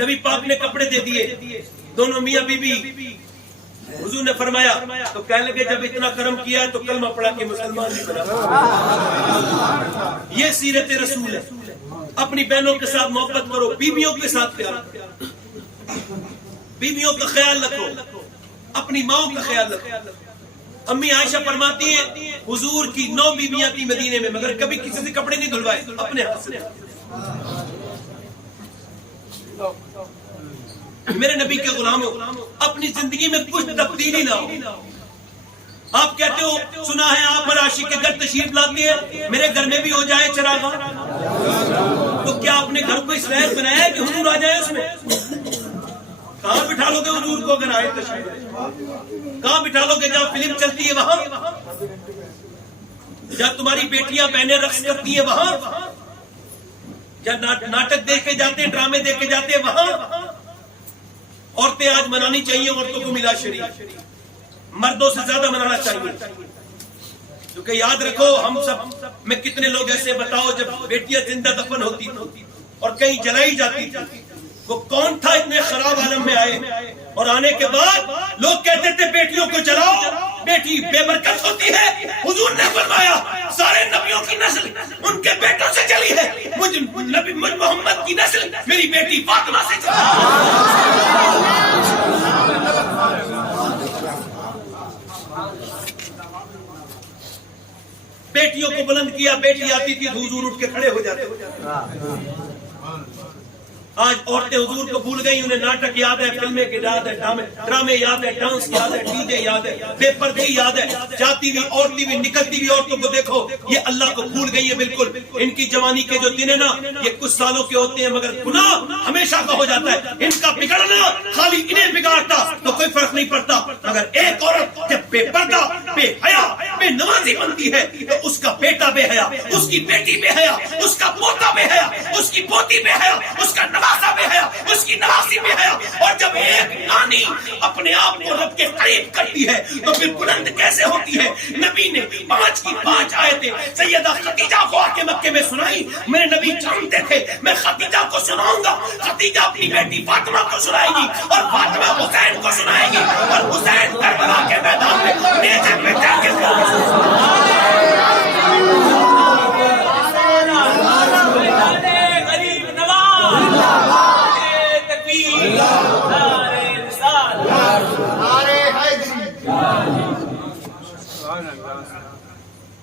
نبی پاک نے کپڑے دے دیے دونوں میاں بیوی. حضور نے فرمایا تو کہنے لگے جب اتنا کرم کیا ہے تو کلمہ پڑھا کے مسلمان بھی بنا. یہ سیرت رسول ہے. اپنی بہنوں کے ساتھ محبت کرو بیویوں کے ساتھ پیار کرو بیویوں کا خیال رکھو. اپنی ماؤں کا خیال رکھو. امی عائشہ فرماتی ہیں حضور کی 9 بیویاں تھیں مدینے میں مگر کبھی کسی سے کپڑے نہیں دھلوائے, اپنے ہاتھ سے. میرے نبی کے غلاموں, اپنی زندگی میں کچھ تبدیلی لاؤ. آپ کہتے ہو سنا ہے آپ ہر عاشق کے گھر تشریف لاتے ہیں, میرے گھر میں بھی ہو جائے چراغاں, تو کیا اپنے گھر کو اس لائق بنایا ہے کہ حضور آ جائے اس میں؟ کہاں بٹھا لو گے حضور کو اگر آئے تشریف؟ کہاں بٹھا لو گے جہاں فلم چلتی ہے وہاں؟ جہاں تمہاری بیٹیاں بہنیں رقص کرتی ہیں وہاں؟ جہاں ناٹک دیکھ کے جاتے ہیں, ڈرامے دیکھ کے جاتے ہیں وہاں؟ عورتیں آج منانی چاہیے عورتوں کو میلاد شریف, مردوں سے زیادہ منانا چاہیے. کیونکہ یاد رکھو ہم سب میں کتنے لوگ ایسے بتاؤ جب بیٹیاں زندہ دفن ہوتی تھی اور کہیں جلائی جاتی تھی, وہ کون تھا اتنے خراب عالم میں آئے, اور آنے کے بعد لوگ کہتے تھے بیٹیوں کو جلاؤ, بیٹی بے برکت ہوتی ہے. حضور نے فرمایا سارے نبیوں کی نسل ان کے بیٹوں سے چلی ہے, مجھ محمد کی نسل میری بیٹی فاطمہ سے چلی. بیٹیوں کو بلند کیا, بیٹی آتی تھی حضور اٹھ کے کھڑے ہو جاتے. آج عورتیں حضور کو بھول گئی, انہیں ناٹک یاد ہے, فلمیں یاد ہے, ڈرامے یاد ہے, ڈانس یاد ہے, ڈی جے یاد ہے, بے پردگی یاد ہے. جاتی ہوئی عورتی ہوئی نکلتی ہوئی عورتوں کو دیکھو, یہ اللہ کو بھول گئی ہے بالکل. ان کی جوانی کے جو دن ہے نا یہ کچھ سالوں کے ہوتے ہیں مگر گناہ ہمیشہ کا ہو جاتا ہے. ان کا بگڑنا خالی انہیں بگاڑتا تو کوئی فرق نہیں پڑتا, مگر ایک عورت جب بے پردہ, بے حیا, بے نمازی بنتی ہے تو اس کا بیٹا بے حیا, اس کی بیٹی بے حیا, اس کا پوتا بے حیا, اس کی پوتی بے حیا, اس کا نواسا بے حیا, اس کی نواسی بے حیا. اور جب ایک نانی اپنے آپ کو رب کے قریب کرتی ہے تو پھر بلند کیسے ہوتی ہے. نبی نے 5 کی 5 آیتیں سیدہ خدیجہ کو آ کے مکے میں سنائی. میرے نبی جانتے تھے میں خدیجہ کو سناؤں گا, خدیجہ اپنی بیٹی فاطمہ کو سنائے گی اور فاطمہ حسین کو سنائے گی, اور حسین کربلا کے میدان میں نیزے پہ جا کے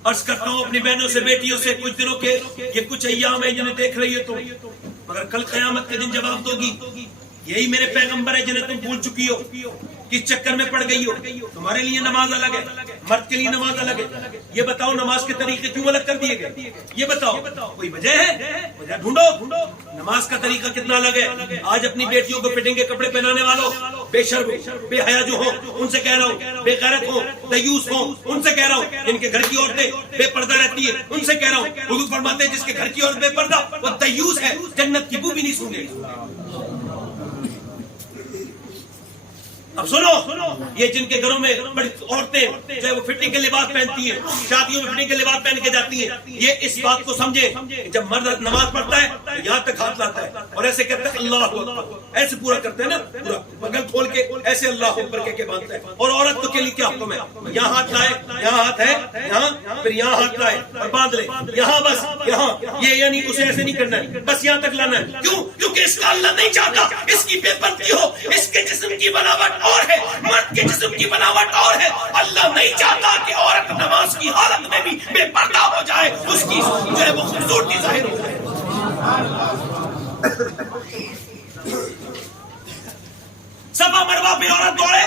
عرض کرتا ہوں اپنی بہنوں سے, بیٹیوں سے, کچھ دنوں کے یہ کچھ ایام ہے جنہیں دیکھ رہی ہے تو, مگر کل قیامت کے دن جواب دو گی. یہی میرے پیغمبر ہے جنہیں تم بھول چکی ہو, کس چکر میں پڑ گئی ہو. تمہارے لیے نماز الگ ہے, مرد کے لیے نماز الگ ہے. یہ بتاؤ نماز کے طریقے کیوں الگ کر دیے گئے, یہ بتاؤ کوئی وجہ ہے؟ وجہ ڈھونڈو. نماز کا طریقہ کتنا الگ ہے. آج اپنی بیٹیوں کو فٹنگ کے کپڑے پہنانے والوں, بے شرم بے حیا جو ہو ان سے کہہ رہا ہوں, بے غیرت ہو, دیوس ہو ان سے کہہ رہا ہوں, جن کے گھر کی عورتیں بے پردہ رہتی ہے ان سے کہہ رہا ہوں. حضور فرماتے ہیں جس کے گھر کی عورت بے پردہ وہ دیوس ہے, جنت کی بو بھی نہیں سونگے. اب سنو, یہ جن کے گھروں میں بڑی عورتیں چاہے وہ فٹنگ کے لباس پہنتی ہیں, شادیوں میں فٹنگ کے لباس پہن کے جاتی ہیں, یہ اس بات کو سمجھے جب مرد نماز پڑھتا ہے یہاں تک ہاتھ لاتا ہے اور ایسے کہتا ہے اللہ اکبر, ایسے پورا کرتے ہیں نا, پورا بغل کھول کے ایسے اللہ اکبر کہہ کے باندھتا ہے. اور عورت تو کے لیے کیا حکم ہے, یہاں ہاتھ لائے, یہاں ہاتھ ہے, یہاں پھر یہاں ہاتھ لائے اور باندھ لے, یہاں بس یہاں, یہ یعنی اسے ایسے نہیں کرنا ہے, بس یہاں تک لانا ہے. کیوں؟ کیونکہ اس کا اللہ نہیں چاہتا اس کی بے پردگی ہو, اس کے جسم کی بناوٹ اور ہے, مرد کے جسم کی بناوٹ اور ہے. اللہ نہیں چاہتا کہ عورت نماز کی حالت میں بھی بے پردہ ہو جائے, اس کی جو ہے وہ خوبصورتی ظاہر ہو جائے. صفا مروہ پہ عورت دوڑے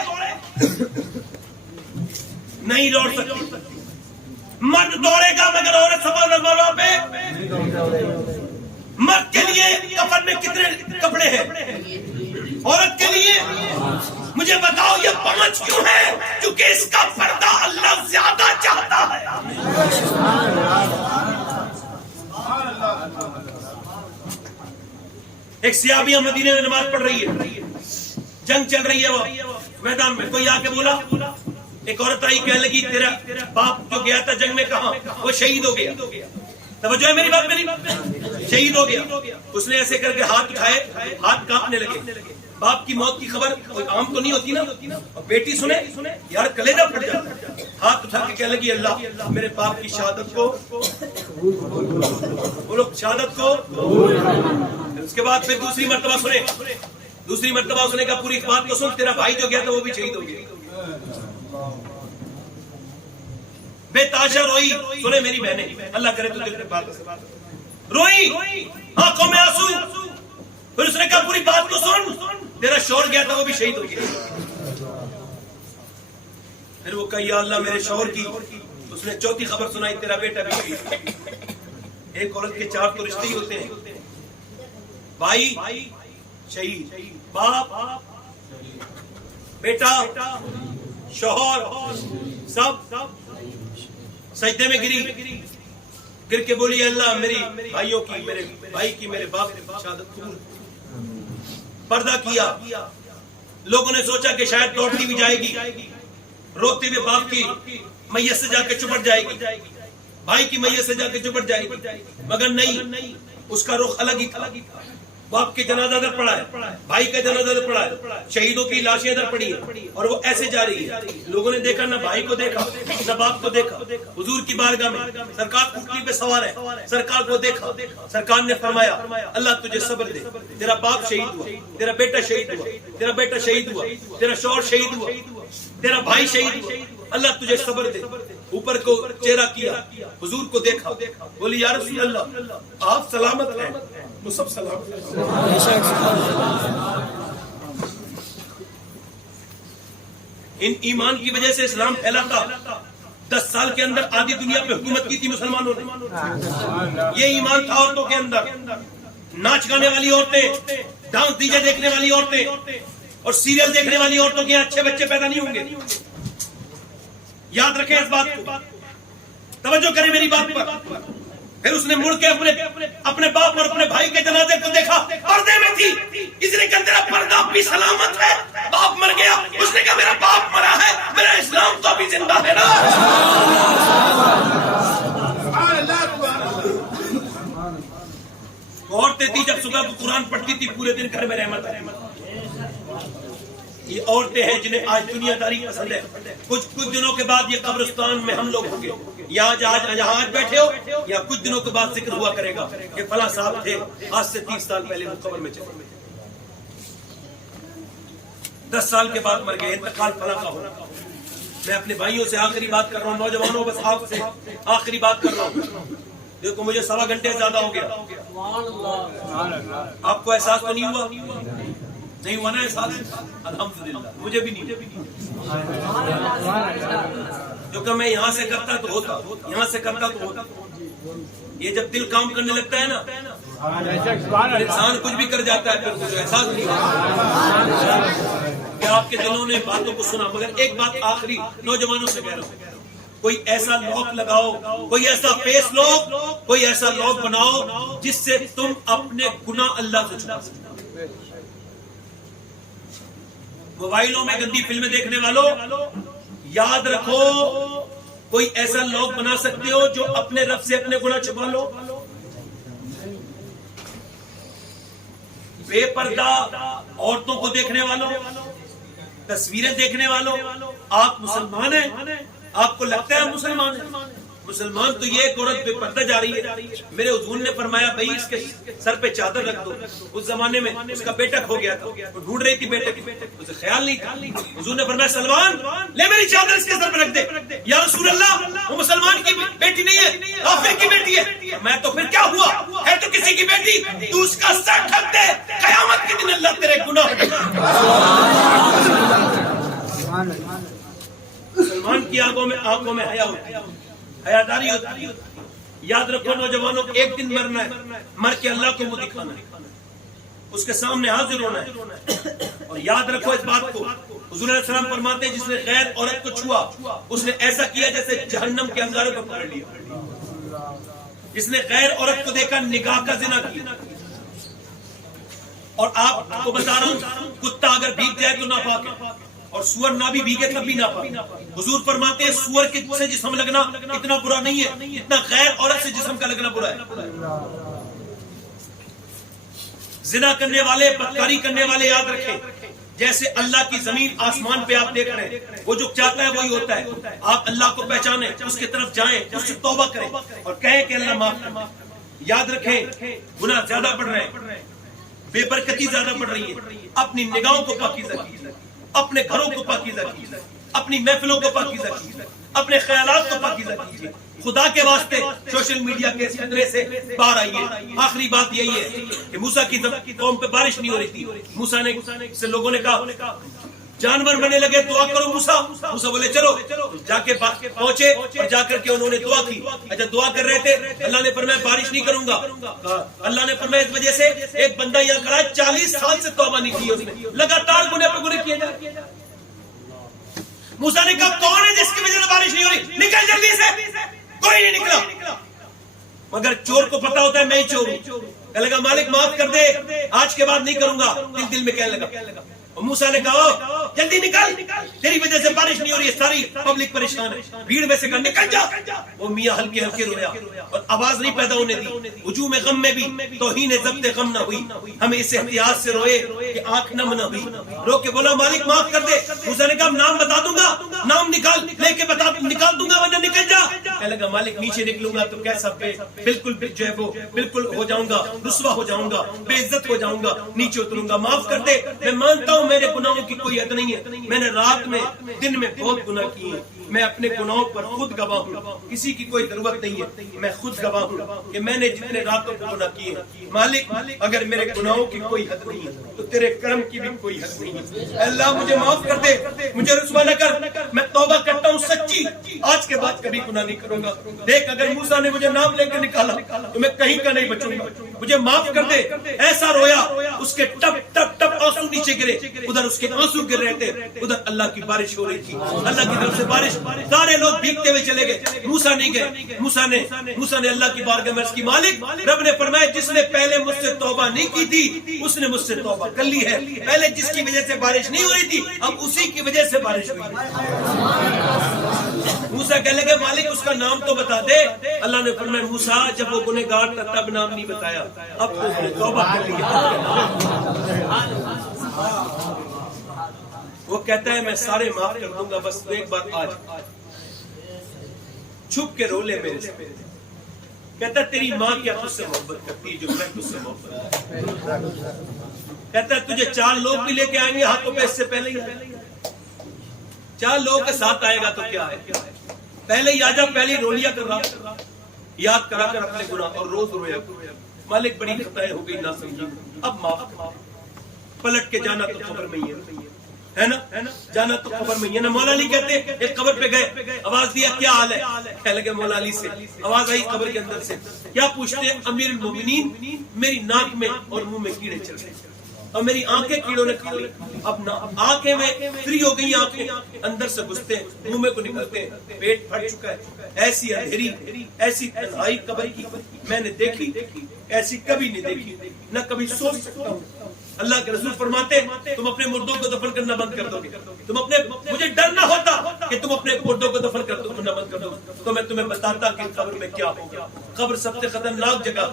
نہیں دوڑ سکتی, مرد دوڑے گا مگر عورت صفا مروہ پہ. مرد کے لیے کفن میں کتنے کپڑے ہیں, عورت کے لیے مجھے بتاؤ یہ 5 کیوں ہے؟ کیونکہ اس کا پردہ اللہ زیادہ چاہتا ہے. ایک صحابیہ مدینے میں نماز پڑھ رہی ہے, جنگ چل رہی ہے, وہ میدان میں کوئی آ کے بولا, ایک عورت آئی کہنے لگی تیرا باپ جو گیا تھا جنگ میں کہاں, وہ شہید ہو گیا. توجہ ہے میری بات میں, شہید ہو گیا. اس نے ایسے کر کے ہاتھ اٹھائے, ہاتھ کانپنے لگے. باپ کی موت کی خبر کوئی عام تو نہیں ہوتی نا, اور بیٹی سنے یار کلیجہ پھٹ جاتا. ہاتھ اٹھا کے کہنے لگی اللہ میرے باپ کی شہادت کو, بولو شہادت کو. اس کے بعد پھر دوسری مرتبہ سنے, دوسری مرتبہ سنے کا پوری بات کو سن, تیرا بھائی جو گیا تھا وہ بھی شہید ہو گیا. بے تاشا روئی. سنے میری بہنیں, اللہ کرے تو دل پہ بات روئی, آنکھوں میں آنسو. پھر اس نے کہا پوری بات کو سن, تیرا شوہر گیا تھا وہ بھی شہید ہو گیا. پھر وہ کہا یا اللہ میرے شوہر کی. اس نے چوتھی خبر سنائی, تیرا بیٹا بھی شہید. ایک عورت کے 4 تو رشتے ہی ہوتے ہیں, بھائی شہید, باپ, بیٹا, شوہر, سب سجدے میں گری. گر کے بولی اللہ میری بھائیوں کی, میرے بھائی کی, میرے باپ کی شہادت قبول. پردہ کیا. لوگوں نے سوچا کہ شاید دوڑتی بھی جائے گی, روتے ہوئے باپ کی میت سے جا کے چپٹ جائے گی, بھائی کی میت سے جا کے چپٹ جائے گی, مگر نہیں, اس کا رخ الگ ہی تھا. باپ کے جنازہ ادھر پڑا ہے, بھائی کا جنازہ ادھر پڑا ہے, شہیدوں کی لاشیں ادھر پڑی ہیں, اور وہ ایسے جا رہی ہے. لوگوں نے دیکھا, نہ بھائی کو دیکھا نہ باپ کو دیکھا. حضور کی بارگاہ میں سرکار اونٹنی پہ سوار ہے, سرکار کو دیکھا. سرکار نے فرمایا اللہ تجھے صبر دے, تیرا باپ شہید ہوا, تیرا بیٹا شہید ہوا, تیرا بیٹا شہید ہوا, تیرا شوہر شہید ہوا, تیرا بھائی شہید ہوا, اللہ تجھے صبر دے. اوپر کو چہرہ کیا, حضور کو دیکھا, بولی یا رسول اللہ آپ سلامت ہیں, وہ سب سلامت ہیں. ان ایمان کی وجہ سے اسلام پھیلا تھا. 10 سال کے اندر آدھی دنیا پہ حکومت کی تھی مسلمانوں نے. یہ ایمان تھا عورتوں کے اندر. ناچ گانے والی عورتیں, ڈانس ڈی جے دیکھنے والی عورتیں اور سیریل دیکھنے والی عورتوں کے اچھے بچے پیدا نہیں ہوں گے. یاد رکھیں اس بات کو, توجہ کریں میری بات پر. پھر اس نے مڑ کے اپنے باپ اور اپنے بھائی کے جنازے کو دیکھا, پردے میں تھی. اس نے کہا تیرا پردہ بھی سلامت ہے, باپ مر گیا. اس نے کہا میرا باپ مرا ہے, میرا اسلام تو ابھی زندہ ہے نا. عورتیں تھی جب صبح کو قرآن پڑھتی تھی, پورے دن گھر میں رحمت. یہ عورتیں ہیں جنہیں آج دنیا داری پسند ہے. کچھ دنوں کے بعد یہ قبرستان میں ہم لوگ ہوں گے, یہاں آج بیٹھے ہو, یا کچھ دنوں کے بعد ذکر ہوا کرے گا کہ فلاں صاحب تھے آج سے 30 سال پہلے وہ قبر میں چلے, 10 سال کے بعد مر گئے, انتقال فلاں کا ہونا. میں اپنے بھائیوں سے آخری بات کر رہا ہوں, نوجوانوں بس آپ سے آخری بات کر رہا ہوں. دیکھو مجھے 1.25 گھنٹے زیادہ ہو گیا, آپ کو احساس تو نہیں ہوا؟ نہیں ہوا نا احساس؟ الحمدللہ مجھے بھی نہیں. کیونکہ میں یہاں سے کرتا تو ہوتا, یہاں سے کرتا تو ہوتا. یہ جب دل کام کرنے لگتا ہے نا, انسان کچھ بھی کر جاتا ہے, پھر کچھ احساس نہیں ہوتا کہ آپ کے دلوں نے باتوں کو سنا. مگر ایک بات آخری نوجوانوں سے کہہ رہا ہوں, کوئی ایسا لاک لگاؤ, کوئی ایسا فیس لو, کوئی ایسا لاک بناؤ جس سے تم اپنے گناہ اللہ سے چھپا سکتے. موبائلوں میں گندی فلمیں دیکھنے والوں یاد رکھو, کوئی ایسا لاک بنا سکتے ہو جو اپنے رب سے اپنے گناہ چھپا لو. بے پردہ عورتوں کو دیکھنے والوں, تصویریں دیکھنے والوں, آپ مسلمان ہیں, آپ کو لگتا ہے مسلمان ہیں. مسلمان تو یہ ایک عورت بے پردہ جا رہی ہے. میرے حضور نے فرمایا بھائی اس کے سر پہ چادر رکھ دو. اس زمانے میں اس کا بیٹا کھو گیا تھا, وہ ڈھونڈ رہی تھی بیٹے کی, اسے خیال نہیں تھا. حضور نے فرمایا سلمان لے میری چادر اس کے سر پہ رکھ دے. یا رسول اللہ وہ مسلمان کی بیٹی نہیں ہے, کافر کی بیٹی ہے. میں تو پھر کیا ہوا, ہے تو کسی کی بیٹی, تو اس کا سر ڈھک دے, قیامت کے دن اللہ تیرے گناہ. مسلمان کی آنکھوں میں حیا ہوتی ہے, حیاداری ہوتی ہے. یاد رکھو نوجوانوں, ایک دن مرنا ہے, مر کے اللہ کو منہ دکھانا ہے, اس کے سامنے حاضر ہونا ہے. اور یاد رکھو اس بات کو, حضور علیہ السلام فرماتے ہیں جس نے غیر عورت کو چھوا اس نے ایسا کیا جیسے جہنم کے انگاروں کو پکڑ لیا. جس نے غیر عورت کو دیکھا نگاہ کا زنا کیا. اور آپ کو بتا رہا ہوں, کتا اگر بھیگ جائے تو ناپاک ہے, اور سور نہ بھی بھیگے تب بھی ناپاک. حضور فرماتے ہیں سور کے سے جسم لگنا اتنا برا نہیں ہے اتنا غیر عورت سے جسم کا لگنا برا ہے. زنا کرنے والے, بدکاری کرنے والے یاد رکھیں, جیسے اللہ کی زمین آسمان پہ آپ دیکھ رہے ہیں, وہ جو چاہتا ہے وہی ہوتا ہے. آپ اللہ کو پہچانیں, اس کی طرف جائیں, اس سے توبہ کریں اور کہیں کہ اللہ معاف کر. یاد رکھیں گناہ زیادہ بڑھ رہے ہیں, بے برکتی زیادہ بڑھ رہی ہے. اپنی نگاہوں کو پاکیزہ کیجیے, اپنے گھروں کو پاکیزہ کیجیے. اپنی محفلوں کو پاکیزہ کیجیے، اپنے خیالات کو پاکیزہ کیجیے، خدا کے واسطے سوشل میڈیا کے خطرے سے باہر آئیے۔ آخری بات یہی ہے کہ موسیٰ کی قوم پہ بارش نہیں ہو رہی تھی، موسیٰ نے سے لوگوں نے کہا جانور بننے لگے، دعا کرو موسیٰ۔ موسیٰ بولے چلو، جا کے پہنچے اور جا کر کے انہوں نے دعا کی۔ اچھا دعا کر رہے تھے، اللہ نے فرمایا بارش نہیں کروں گا۔ اللہ نے فرمایا اس وجہ سے ایک بندہ یہاں کھڑا ہے 40 سال سے توبہ نہیں کی، اس نے لگاتار گناہ پہ گناہ کیے جا رہے۔ موسیٰ نے کہا کون ہے جس کی وجہ سے بارش نہیں ہو رہی؟ نکل جلدی سے۔ کوئی نہیں نکلا، مگر چور کو پتا ہوتا ہے میں ہی چور ہوں۔ کہنے لگا مالک معاف کر دے، آج کے بعد نہیں کروں گا۔ دل میں کہنے لگا، موسیٰ نے کہا جلدی نکل، تیری وجہ سے بارش نہیں ہو رہی ہے، ساری پبلک پریشان ہے۔ بھیڑ میں سے کہا نکل جا۔ وہ میاں ہلکے ہلکے رویا اور آواز نہیں پیدا ہونے دی۔ ہجوم غم میں بھی توہین ضبط غم نہ ہوئی، ہمیں اس احتیاط سے روئے کہ آنکھ نم نہ ہوئی۔ رو کے بولا مالک معاف کر دے۔ موسیٰ نے کہا نام بتا دوں گا، نام نکال لے کے نکال دوں گا ورنہ نکل جا۔ کہنے لگا مالک نیچے نکلوں گا تو کیسا بالکل جو ہے وہ بالکل ہو جاؤں گا، رسوا ہو جاؤں گا، بے عزت ہو جاؤں گا، نیچے اتروں گا، معاف کر دے۔ میں مانتا ہوں میرے گناہوں کی کوئی حد نہیں ہے، میں نے رات میں دن میں بہت گناہ کیے ہیں، میں اپنے گناہوں پر خود گواہ ہوں، کسی کی کوئی ضرورت نہیں ہے، میں خود گواہ ہوں کہ میں نے جتنے راتوں کو گناہ کیے ہیں۔ مالک اگر میرے گناہوں کی کوئی حد نہیں ہے تو تیرے کرم کی بھی کوئی حد نہیں ہے۔ اللہ مجھے معاف کر دے، مجھے رسوا نہ کر، میں توبہ کرتا ہوں سچی، آج کے بعد کبھی گناہ نہیں کروں گا۔ دیکھ اگر موسیٰ نے مجھے نام لے کے نکالا تو میں کہیں کا نہیں بچوں گا، مجھے معاف کر دے۔ ایسا رویا اس کے ٹپ ٹپ ٹپ آنسو نیچے گرے، ادھر اس کے آنسو گر رہے تھے، ادھر اللہ کی بارش ہو رہی تھی، اللہ کی طرف سے بارش۔ سارے لوگ بھیگتے ہوئے چلے گئے، موسیٰ نہیں گئے۔ موسیٰ نے اللہ کی بارگاہ میں عرض کی مالک رب نے فرمایا جس نے پہلے مجھ سے توبہ نہیں کی تھی اس نے مجھ سے توبہ کر لی ہے، پہلے جس کی وجہ سے بارش نہیں ہو رہی تھی اب اسی کی وجہ سے بارش ہوئی ہے۔ موسیٰ کہنے لگے مالک اس کا نام تو بتا دے۔ اللہ نے فرمایا موسیٰ جب وہ گنہگار تھا تب نام نہیں بتایا، اب تو اس نے توبہ کر لی ہے۔ وہ کہتا ہے میں سارے معاف کر دوں گا، بس ایک بات آج چھپ کے رو لے میرے سے۔ کہتا ہے تیری ماں کیا تجھ سے محبت کرتی ہے جو میں تجھ سے محبت کرتی ہے۔ کہتا ہے تجھے 4 لوگ بھی لے کے آئیں گے ہاتھوں پہ اس سے پہلے ہی 4 لوگوں کے ساتھ آئے گا تو کیا ہے، پہلے ہی آجا، پہلے رو لیا کر رہا، یاد کرا کر اپنے گناہ اور روز رویا۔ مالک بڑی خطائیں ہو گئی نہ سمجھی، اب معاف کر۔ پلٹ کے جانا تو خبر میں ہی ہے نا، جانا تو خبر میں ہی ہے نا۔ مولا علی کہتے ایک قبر پہ گئے، آواز دیا کیا حال ہے، کہنے لگے مولا علی سے آواز آئی قبر کے اندر سے، کیا پوچھتے ہیں امیر المومنین میری ناک میں اور منہ میں کیڑے چل رہے اور میری آنکھیں کیڑوں نے کھا لی، اب آنکھیں میں فری ہو گئی، آنکھیں اندر سے گھستے ہیں، منہ میں کو نکلتے ہیں، پیٹ پھٹ چکا ہے۔ ایسی اندھیری ایسی تنہائی قبر کی میں نے دیکھی، ایسی کبھی نہیں دیکھی، نہ کبھی سوچ سکتا ہوں۔ اللہ کے رسول فرماتے تم اپنے مردوں کو دفن کرنا بند کر دو گے، مجھے ڈر نہ ہوتا کہ تم اپنے مردوں کو دفن کرنا بند کر دو تو میں تمہیں بتاتا کہ قبر میں کیا ہوگا۔ قبر سب سے خطرناک جگہ۔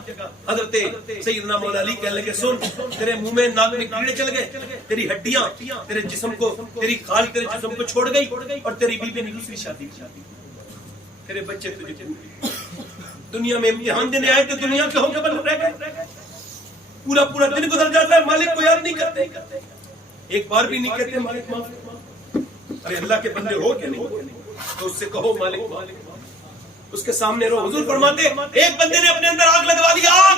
حضرت سیدنا مولا علی کہنے لگے سن تیرے منہ میں ناک میں کیڑے چل گئے، تیری ہڈیاں تیرے جسم کو، تیری کھال تیرے جسم کو چھوڑ گئی اور تیری بیوی نے دوسری شادی کی، تیرے بچے تجھے دنیا میں امتحان دینے آئے تو دنیا کے ہو کے بن رہ گئے، پورا دن گزر جاتا ہے مالک کو یاد نہیں کرتے، ایک بار بھی نہیں کہتے مالک معاف۔ ارے اللہ کے بندے ہو کہ نہیں تو اس سے کہو مالک معاف، اس کے سامنے رو۔ حضور فرماتے ایک بندے نے اپنے اندر آگ لگوا دی، آگ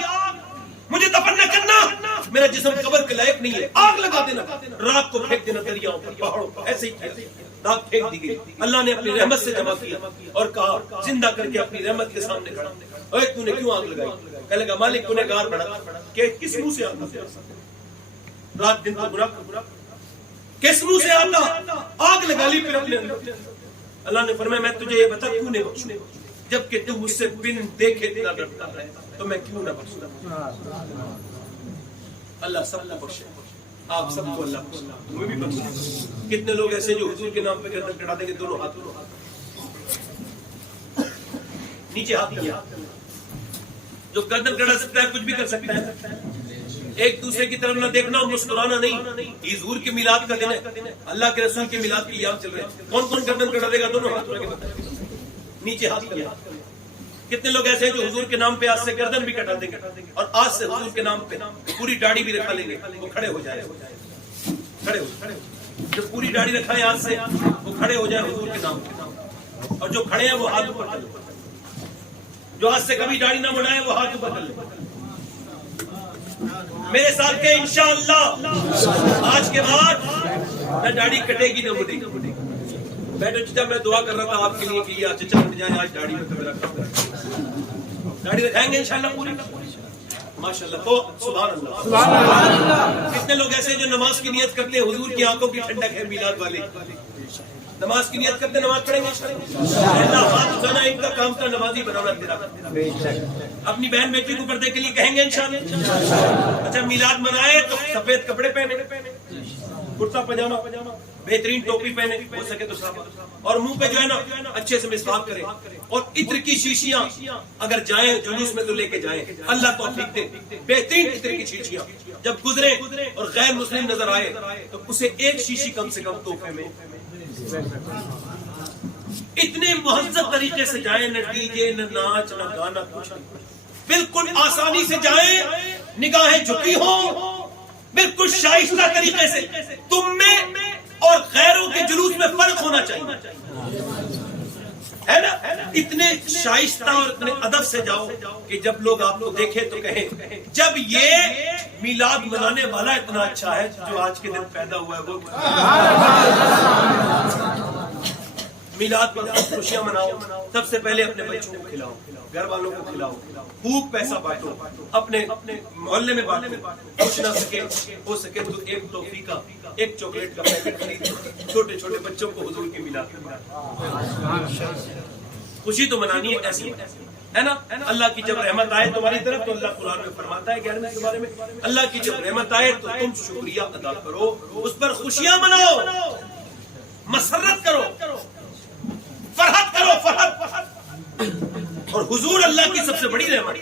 مجھے دفن نہ کرنا، میرا جسم قبر کے لائق نہیں ہے، آگ لگا دینا، رات کو پھینک دینا دریاؤں پر پہاڑوں پر۔ ایسے ہی کیا رات پھینک دی گئی، اللہ نے اپنی رحمت سے جمع کیا اور کہا زندہ کر کے اپنی رحمت کے سامنے کھڑا، اے تو نے کیوں آگ لگائی؟ کہنے لگا مالک گنہگار بڑا کہ کس منہ سے آتا رات دن تو گناہ، کس منہ سے آتا، آگ لگا لی پھر اپنے اندر۔ اللہ نے فرمایا میں تجھے یہ بتا کیوں نہیں بخشوں، جبکہ تو مجھ سے بن دیکھے اتنا ڈرتا ہے تو میں کیوں نہ بخشوں۔ اللہ سب کو بخشے، آپ سب کو اللہ بخشے، تمہیں بھی بخشے۔ کتنے لوگ ایسے جو حضور کے نام پہ گردن چڑھا دیں گے دونوں ہاتھوں نیچے ہاتھ کیا، جو گردن چڑھا سکتا ہے کچھ بھی کر سکتا ہے، ایک دوسرے کی طرف نہ دیکھنا اور مسکرانا نہیں۔ یہ حضور کے میلاد کا دن ہے، اللہ کے رسول کے میلاد کی یاد چل رہے ہیں، کون کون گردن چڑھا دے گا دونوں ہاتھ نیچے ہاتھ کیا۔ کتنے لوگ ایسے ہیں جو حضور کے نام پہ آج سے گردن بھی کٹا دیں گے اور آج سے حضور کے نام پہ پوری داڑھی بھی رکھا لیں گے، وہ کھڑے ہو جائے، کھڑے ہو جو پوری داڑھی رکھا ہے ہاتھ سے وہ کھڑے ہو جائے حضور کے نام پہ، اور جو کھڑے ہیں وہ ہاتھ اوپر کر لیں، جو ہاتھ سے کبھی داڑھی نہ بڑھائے وہ ہاتھ اوپر کر لیں۔ میرے ساتھ کہ انشاءاللہ آج کے بعد نہ داڑھی کٹے گی نہ مڑے گی۔ بیٹھو چچا، میں دعا کر رہا تھا آپ کے لیے کہ یہ چچا اٹھ جائیں، آج داڑھی میں کبھی رکھا، داڑھی رکھائیں گے انشاءاللہ پوری ماشاءاللہ۔ تو سبحان اللہ، کتنے لوگ ایسے جو نماز کی نیت کرتے ہیں، حضور کی آنکھوں کی ٹھنڈک ہے میلاد والے، نماز کی نیت کرتے نماز پڑھیں گے اللہ ہاتھ اٹھانا ان کا کام تھا، نمازی بنانا تیرا۔ اپنی بہن بیٹی کو پردے کے لیے کہیں گے انشاءاللہ۔ اچھا میلاد منائے تو سفید کپڑے پہنے، کرتا پجامہ، بہترین ٹوپی پہنے، ہو سکے تو صاحب، اور منہ پہ جو ہے نا اچھے سے مسواک کریں، اور عطر کی شیشیاں اگر جائیں جلوس میں تو لے کے جائیں، اللہ توفیق دے، بہترین عطر کی شیشیاں جب گزرے اور غیر مسلم نظر آئے تو اسے ایک شیشی کم سے کم تحفے میں، اتنے مہذب طریقے سے جائیں، نہ ڈی جے نہ ناچ نہ گانا، کچھ نہیں، بالکل آسانی سے جائیں، نگاہیں جھکی ہوں، بالکل شائستہ طریقے سے۔ تم میں اور غیروں کے جلوس میں فرق ہونا چاہیے، ہے نا؟ اتنے شائستہ اور اتنے ادب سے جاؤ کہ جب لوگ آپ کو دیکھیں تو کہیں جب یہ میلاد منانے والا اتنا اچھا ہے جو آج کے دن پیدا ہوا ہے وہ میلاد پر خوشیاں مناؤ۔ سب سے پہلے اپنے بچوں کو کھلاؤ، گھر والوں کو کھلاؤ، خوب پیسہ بانٹو، اپنے محلے میں بانٹو، کچھ نہ سکے ہو سکے تو ایک ٹافی کا، ایک چاکلیٹ کا پیکٹ خریدو، چھوٹے چھوٹے بچوں کو حضور کے میلاد پر خوشی تو منانی ہے، ایسی ہے نا؟ اللہ کی جب رحمت آئے تمہاری طرف تو اللہ قرآن میں فرماتا ہے 11ویں کے بارے میں، اللہ کی جب رحمت آئے تو تم شکریہ ادا کرو، اس پر خوشیاں مناؤ، مسرت کرو، فرحت کرو، فرحت۔ اور حضور اللہ کی سب سے بڑی رحمت،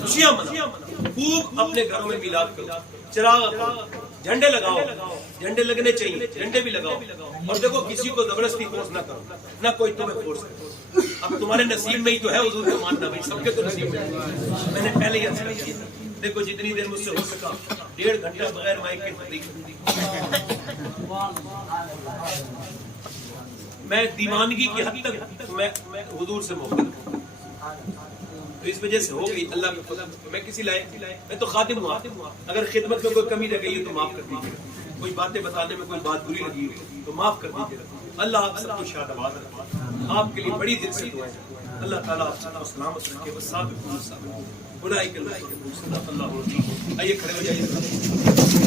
خوشیاں مناؤ، خوب اپنے گھروں میں میلاد کرو، چراغ کرو، جھنڈے لگاؤ، جھنڈے لگنے چاہیے، جھنڈے بھی لگاؤ، اور دیکھو کسی کو زبردستی فورس نہ کرو، نہ کوئی تمہیں فورس کرے، اب تمہارے نصیب میں ہی تو ہے حضور کو ماننا، بھائی سب کے تو نصیب میں ہے۔ میں نے پہلے ہی عرض کیا، دیکھو جتنی دیر مجھ سے ہو سکا 1.5 گھنٹہ بغیر مائک کے تقریر، میں دیوانگی کی حد تک میں حضور سے محبت ہوں، تو اس وجہ سے ہو گئی اللہ کے فضل، میں کسی لائق، میں تو خادم ہوں، اگر خدمت میں کوئی کمی رہ گئی ہے تو معاف کر دیجیے، کوئی باتیں بتانے میں کوئی بات بری لگی تو معاف کر دیجیے، اللہ آپ سب کو شاد آباد رکھے، آپ کے لیے بڑی دل سے دعائیں، اللہ تعالیٰ آپ سلامت رکھے، بس صادق اللہ، آئیے کھڑے ہو جائیے۔